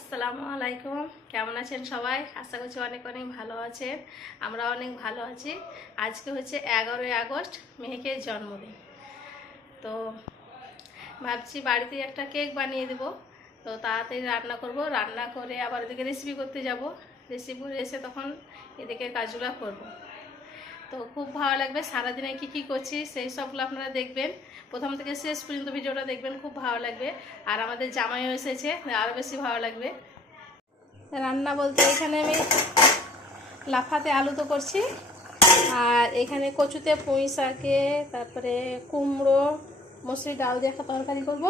আসসালামু আলাইকুম। কেমন আছেন সবাই? আশা করছি অনেক অনেক ভালো আছেন। আমরা অনেক ভালো আছি। আজকে হচ্ছে এগারোই আগস্ট, মেহেকের জন্মদিন। তো ভাবছি বাড়িতে একটা কেক বানিয়ে দেবো। তো তাড়াতাড়ি রান্না করব। রান্না করে আবার এদিকে রেসিপি করতে যাব। রেসিপি এসে তখন এদিকে কাজগুলো করব। তো খুব ভালো লাগবে, সারাদিনে কী কী করছি সেই সবগুলো আপনারা দেখবেন। প্রথম থেকে শেষ পর্যন্ত ভিডিওটা দেখবেন, খুব ভালো লাগবে। আর আমাদের জামাইও এসেছে, আরও বেশি ভালো লাগবে। রান্না বলতে এখানে আমি লাফাতে আলু তো করছি, আর এখানে কচুতে পুঁই শাকে, তারপরে কুমড়ো, মসুরি ডাল দিয়ে একটা তরকারি করব,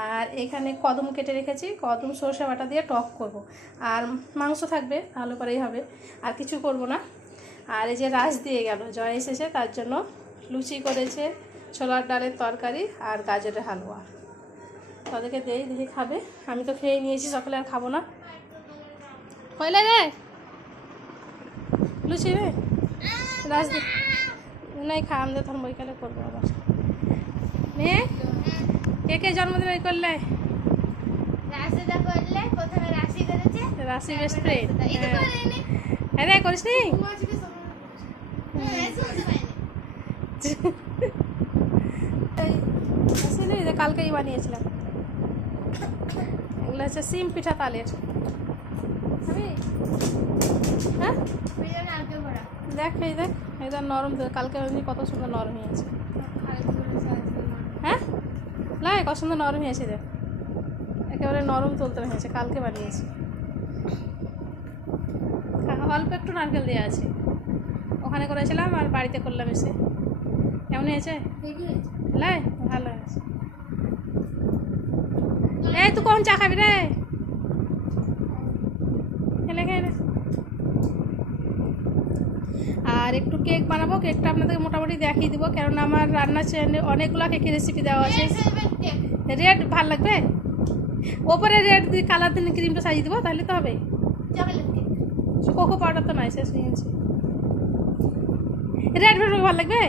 আর এখানে কদম কেটে রেখেছি, কদম সরষে বাটা দিয়ে টক করব। আর মাংস থাকবে, ভালো করেই হবে, আর কিছু করব না। আর এই যে রাস দিয়ে গেল জয় এসেছে তার জন্য লুচি করেছে ছোলার ডালের তরকারি আর গাজরের হালুয়া। তাদেরকে দেই দেখি খাবে। আমি তো খেয়ে নিয়েছি সকালে আর খাব না। কয়লা রে? লুচি রে? রাস দি নাই খা আমাদের তখন বৈকালে করব আবার। মেয়ে কে কে জন্মদিন ওই করলে? রাশিদা করলে প্রথমে রাশি করেছে রাশি বেস্ট ফ্রেন্ড এটা হ্যাঁ। রে করিস নি আজকে সব হ্যাঁ শুনতে পাইনি আসলে যে কালকেই বানিয়েছিলাম। এগুলো হচ্ছে সিম পিঠা তালের? হ্যাঁ? দেখ, এই দেখ একদম নরম কালকে কত সুন্দর নরম হয়েছে। হ্যাঁ? লাই, কত সুন্দর নরম হয়েছে দেখ। একেবারে নরম তুলতে হয়েছে, কালকে বানিয়েছি। অল্প একটু নারকেল দেওয়া আছে। ওখানে করেছিলাম আর বাড়িতে করলাম এসে। কেমন হয়েছে? হয়েছে। লাই ভালো আছে এই তুই কখন চা খাবি রে? খেলে খেয়ে। আর একটু কেক বানাবো কেকটা আপনাদেরকে মোটামুটি দেখিয়ে দিব কেননা আমার রান্নার চ্যানেলে অনেকগুলো কেকের রেসিপি দেওয়া আছে। রেড ভালো লাগবে? ওপরে রেড দিয়ে কালার দিয়ে ক্রিমটা সাজিয়ে দিব তাহলে তো হবে। কেক কোকো পাউডার তো নাই শেষ হয়ে গেছে। রেড ভেলভেট ভালো লাগবে?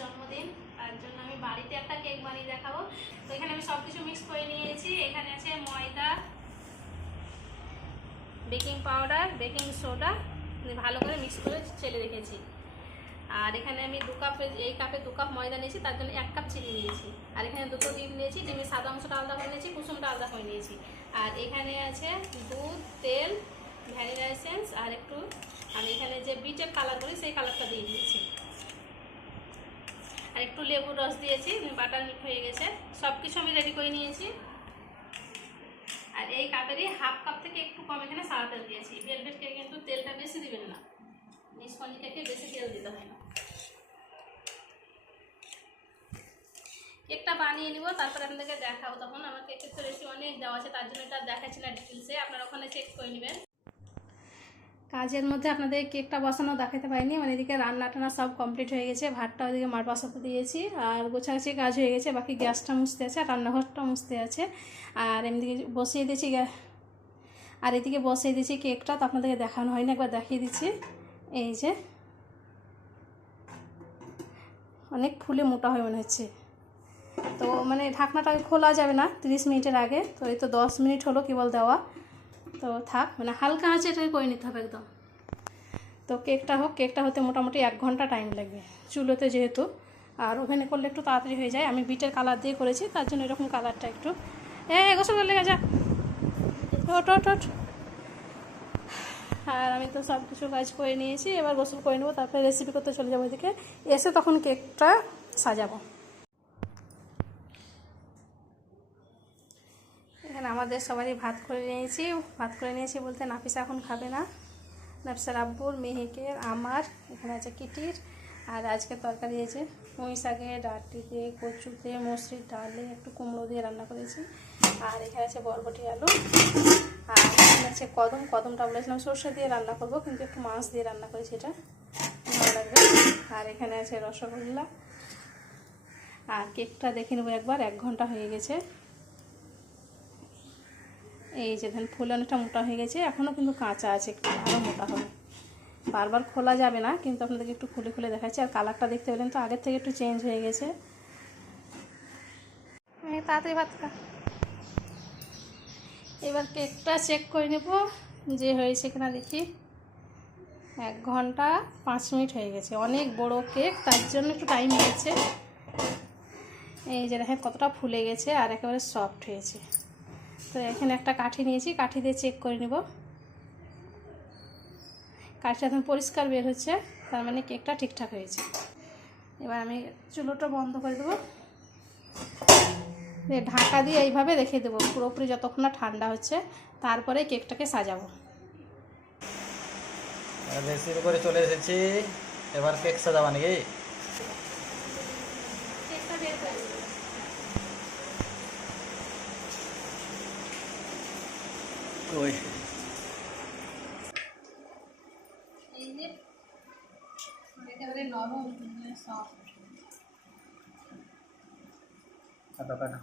জন্মদিন, তার জন্য আমি বাড়িতে একটা কেক বানিয়ে দেখাবো। তো এখানে আমি সব কিছু মিক্স করে নিয়েছি। এখানে আছে ময়দা বেকিং পাউডার বেকিং সোডা ভালো করে মিক্স করে চেলে রেখেছি। আর এখানে আমি দু কাপ এই কাপে দু কাপ ময়দা নিয়েছি, তার জন্য এক কাপ চিনি নিয়েছি। আর এখানে দুটো ডিম নিয়েছি, ডিমের সাদা অংশটা আলাদা করে নিয়েছি, কুসুমটা আলাদা করে নিয়েছি। আর এখানে আছে দুধ, তেল ভ্যানিলা এসেন্স আর একটু আমি এখানে যে বিটের কালার করি সেই কালারটা দিয়ে দিয়েছি। আর একটু লেবুর রস দিয়েছি বাটার হয়ে গেছে। সব কিছু আমি রেডি করে নিয়েছি। আর এই কাপেরই হাফ কাপ থেকে একটু কম এখানে সাদা তেল দিয়েছি। ভেলভেট কেকে কিন্তু তেলটা বেশি দিবেন না। নিষ্পনি কেকে বেশি তেল দিতে হয় না। কেকটা বানিয়ে নিব, তারপরে আপনাদেরকে দেখাবো। তখন আমার কেকের তো রেসিপি অনেক দেওয়া আছে, তার জন্য এটা দেখাচ্ছি না ডিটেলসে আপনারা ওখানে চেক করে নেবেন। কাজের মধ্যে আপনাদের কেকটা বসানো দেখাতে পারিনি মানে এদিকে রান্না টান্না সব কমপ্লিট হয়ে গেছে, ভাতটা ওইদিকে মার বসাতে দিয়েছি, আর গোছাগাছি কাজ হয়ে গেছে, বাকি গ্যাসটা মুছতে আছে, আর রান্নাঘরটা মুছতে আছে, আর এমনিকে বসিয়ে দিয়েছি আর এদিকে বসিয়ে দিয়েছি কেকটা, তো আপনাদেরকে দেখানো হয়নি, একবার দেখিয়ে দিচ্ছি, এই যে। অনেক ফুলে মোটা হয়ে মনে হচ্ছে। তো মানে ঢাকনাটা খোলা যাবে না, তিরিশ মিনিটের আগে, তো এই তো দশ মিনিট হলো কেবল দেওয়া। তো থাক মানে হালকা আছে এটাকে করে নিতে হবে একদম। তো কেকটা হোক, কেকটা হতে মোটামুটি এক ঘণ্টা টাইম লাগবে চুলোতে যেহেতু। আর ওভেনে করলে একটু তাড়াতাড়ি হয়ে যায়। আমি বিটের কালার দিয়ে করেছি, তার জন্য এরকম কালারটা একটু। এ, গোসল করলে যা। ওট ওট ওট আর আমি তো সব কিছু কাজ করে নিয়েছি, এবার গোসল করে নেব, তারপরে রেসিপি করতে চলে যাব এদিকে। এসে তখন কেকটা সাজাবো। এখানে আমাদের সবারই ভাত করে নিয়েছি। ভাত করে নিয়েছি বলতে নাফিসা এখন খাবে না। নাফিসার আব্বুর মেহেকের, আমার, এখানে আছে কিটির, আর আজকে তরকারি আছে পুঁই শাকে ডাটিতে কচুতে মসুরির ডালে একটু কুমড়ো দিয়ে রান্না করেছি। আর এখানে আছে বরবটি আলু। আর এখানে আছে কদম। কদমটা বলেছিলাম সর্ষে দিয়ে রান্না করব, কিন্তু একটু মাছ দিয়ে রান্না করেছি এটা। ভালো লাগবে। আর এখানে আছে রসগোল্লা। আর কেকটা দেখে নেব একবার, এক ঘণ্টা হয়ে গেছে। এই যে ধান ফুল অনেকটা মোটা হয়ে গেছে এখনও কিন্তু কাঁচা আছে একটু আরও মোটা হবে। বারবার খোলা যাবে না কিন্তু আপনাদেরকে একটু খুলে খুলে দেখাচ্ছি আর কালারটা দেখতে পেলেন তো আগের থেকে একটু চেঞ্জ হয়ে গেছে। তাড়াতাড়ি ভাত খা। এবার কেকটা চেক করে নেব যে হয়েছে কিনা দেখি। এক ঘণ্টা পাঁচ মিনিট হয়ে গেছে অনেক বড় কেক তার জন্য একটু টাইম লেগেছে এই যে দেখেন কতটা ফুলে গেছে আর একেবারে সফট হয়েছে। তো এখানে একটা কাঠি নিয়েছি, কাঠি দিয়ে চেক করে নেব। কাঠিটা এখন পরিষ্কার বের হচ্ছে, তার মানে কেকটা ঠিকঠাক হয়েছে। এবার আমি চুলোটা বন্ধ করে দেবো। ঢাকা দিয়ে এইভাবে রেখে দেবো, পুরোপুরি যতক্ষণ না ঠান্ডা হচ্ছে, তারপরে কেকটাকে সাজাবো। করে চলে এসেছি। এবার কেক সাজাবা নাকি কেকটা বের করে দেবো ওই এই যে একেবারে নরম সফট কাটো কাটো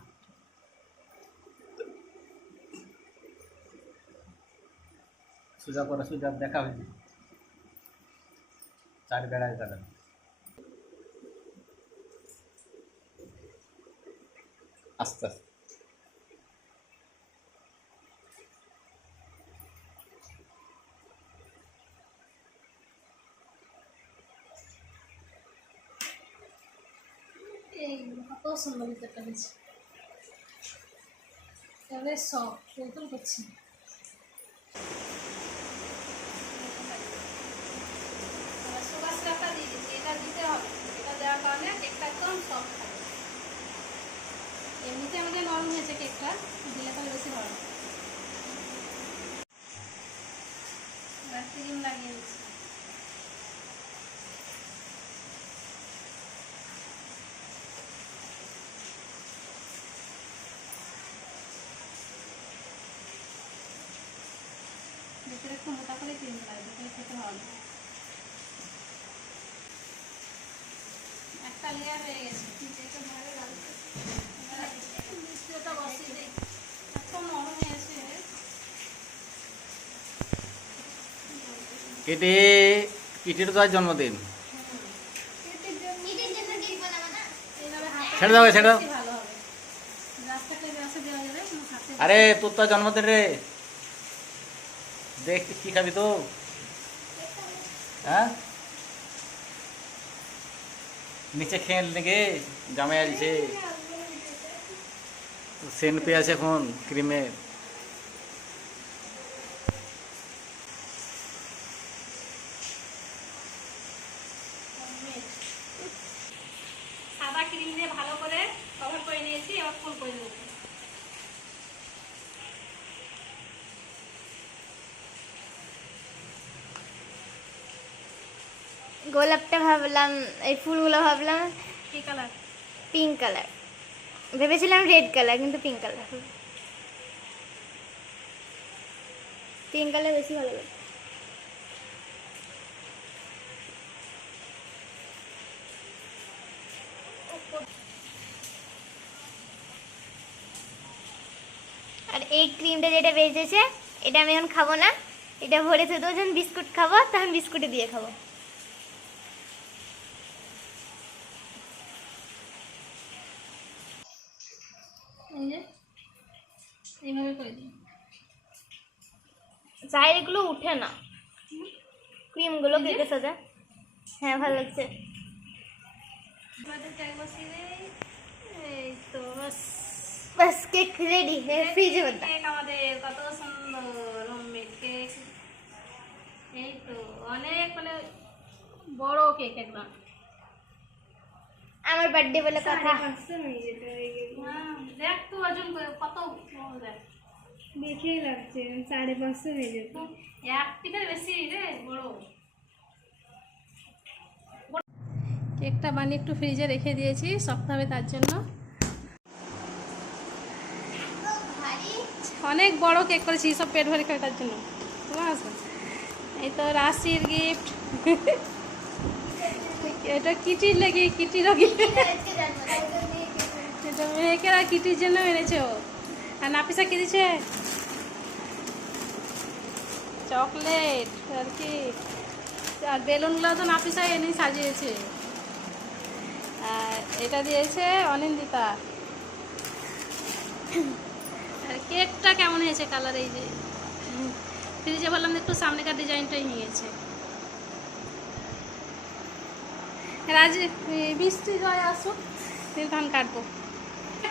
সুজা করে সুজা দেখা হয়েছে চার বেড়ায় কাটা আস্তে আস্তে কত সুন্দর ভিতরটা হয়েছে একেবারে সফট নতুন করছি সুগার সিরাপটা দিয়ে দিচ্ছি এটা দিতে হবে এটা দেওয়ার কারণে কেকটা একদম সফট হবে এমনিতে আমাদের নরম হয়েছে কেকটা দিলে তাহলে বেশি ভালো লাগিয়ে দিচ্ছি ভিতরে একটু মোটা করে ক্রিম লাগে তাহলে খেতে ভালো লাগে। একটা কেটে তো আজ জন্মদিন। ছেড়ে ছেড়ে আরে, তোর তো জন্মদিন রে। দেখ, কি খাবি তো? হ্যাঁ? নিচে খেয়ে নাকি জামাই আছে সেন্ট পেয়ে আছে এখন ক্রিমে সাদা ক্রিম দিয়ে ভালো করে কভার করে নিয়েছি এবার ফুল করে নেব গোলাপটা ভাবলাম এই ফুলগুলো ভাবলাম কি কালার? পিঙ্ক কালার ভেবেছিলাম রেড কালার কিন্তু পিঙ্ক কালার পিঙ্ক কালার বেশি ভালো লাগে। আর এই ক্রিমটা যেটা বেঁচেছে এটা আমি এখন খাব না। এটা ভরে শুধু যখন বিস্কুট খাব তখন বিস্কুটে দিয়ে খাব। এইভাবে করে দিই। সাইডগুলো উঠে না। ক্রিমগুলো কেটে সাজা। হ্যাঁ ভালো লাগছে। বাস। কেক রেডি ফ্রিজে কেক আমাদের কত সুন্দর হোমমেড কেক এই তো অনেক মানে বড় কেক একদম। আমার বার্থডে বলে কথা। দেখ তো ওজন করে কত দেখেই লাগছে সাড়ে পাঁচশো হয়ে যেত এক থেকে বেশি রে বড়। কেকটা বানিয়ে একটু ফ্রিজে রেখে দিয়েছি সপ্তাহ হবে তার জন্য। অনেক বড় কেক করেছি সব পেট ভরে খাবে তার জন্য। তোমার আসবে এই তো রাশির গিফট এটা কিটির লেগে কিটি লাগি এটা মেয়েকেরা কিটির জন্য এনেছে? ও আর নাপিসা কি দিছে? চকলেট, আর কি? আর বেলুনগুলো তো নাপিসা এনে সাজিয়েছে। আর এটা দিয়েছে অনিন্দিতা। আর কেকটা কেমন হয়েছে কালার এই যে? ফ্রিজে বললাম একটু সামনেকার ডিজাইনটাই নিয়েছে। রাজ বৃষ্টি জয় আসুক ধান কাটবো বড় ছোটটা দিলাম না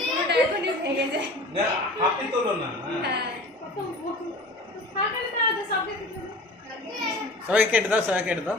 পুরোটা এখনই ভেঙে যায় না হাফি তোলো না হ্যাঁ। হ্যাঁ সবাই কেটে দাও সবাই কেটে দাও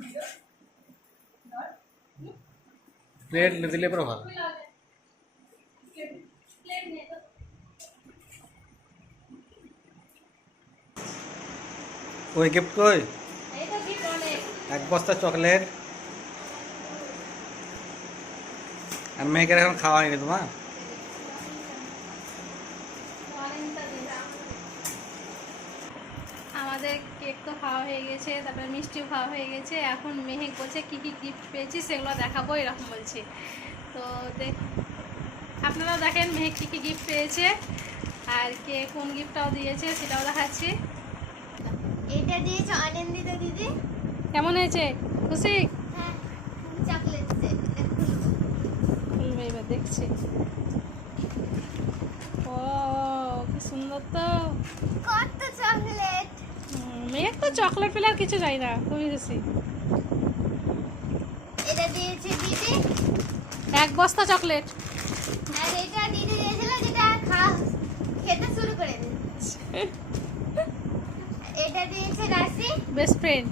প্লেট দিলে পরে ভালো। ওই গিফট কই? এক বস্তা চকলেট। আর মেয়েকে এখন খাওয়া হয়নি তোমার আমাদের কেক তো খাওয়া হয়ে গেছে তারপরে মিষ্টিও খাওয়া হয়ে গেছে এখন মেহেক বলছে কী কী গিফট পেয়েছি সেগুলো দেখাবো এরকম বলছে। তো দেখ আপনারাও দেখেন মেহেক কী কী গিফট পেয়েছে আর কে কোন গিফটটাও দিয়েছে সেটাও দেখাচ্ছি। এটা দিয়েছে অনিন্দিতা দিদি? কেমন হয়েছে? খুশি? হ্যাঁ চকলেট এবার দেখছি। ও কি সুন্দর তো। কত চকলেট হুম, তো চকলেট পেলে আর কিছু চাই না খুবই খুশি এটা দিয়েছে দিদি। এক বস্তা চকলেট আর এটা দিদি দিয়েছিল যেটা খেতে শুরু করে দিয়েছে। এটা দিয়েছে রাশি। বেস্ট ফ্রেন্ড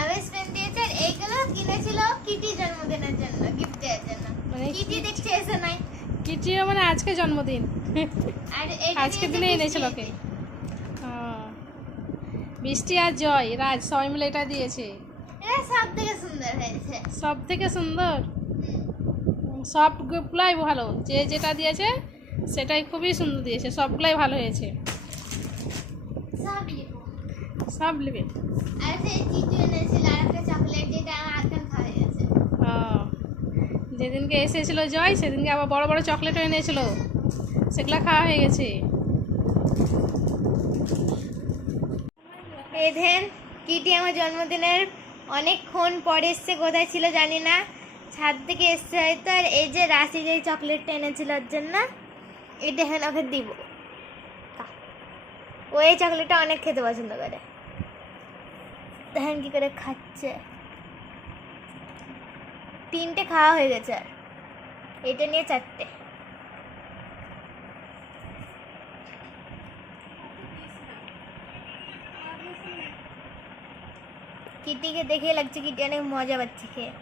আবেশ পেন দিয়েছে এইগুলো কিনেছিল কিটি জন্মদিনের জন্য গিফট দেওয়ার জন্য। মানে কিটি দেখতে এসে নাই। কিটিও মানে আজকে জন্মদিন। আর আজকে দিনে এনেছিল ওকে। বৃষ্টি আর জয় রাজ সবাই মিলে এটা দিয়েছে। সব থেকে সুন্দর হয়েছে। সব থেকে সুন্দর? হুম। সব গুলাই ভালো। যে যেটা দিয়েছে সেটাই খুবই সুন্দর দিয়েছে। সবগুলাই ভালো হয়েছে। সব নেবে আর সেই চিচু এনেছিল আর একটা চকলেট যেটা আমার আজকাল খাওয়া হয়ে গেছে ও, যেদিনকে এসেছিল জয় সেদিনকে আবার বড় বড় চকলেটও এনেছিল। সেগুলো খাওয়া হয়ে গেছে। এই দেন কিটি আমার জন্মদিনের অনেকক্ষণ পরে এসছে, কোথায় ছিল জানি না। ছাদ থেকে এসছে হয়তো, আর এই যে রাশি যে চকলেটটা এনেছিল ওর জন্য এটা এখন ওকে দিব। ও এই চকলেটটা অনেক খেতে পছন্দ করে। দেখেন কি করে খাচ্ছে। তিনটে খাওয়া হয়ে গেছে। এটা নিয়ে চারটে। কিটিকে দেখে লাগছে কিটি অনেক মজা পাচ্ছে খেয়ে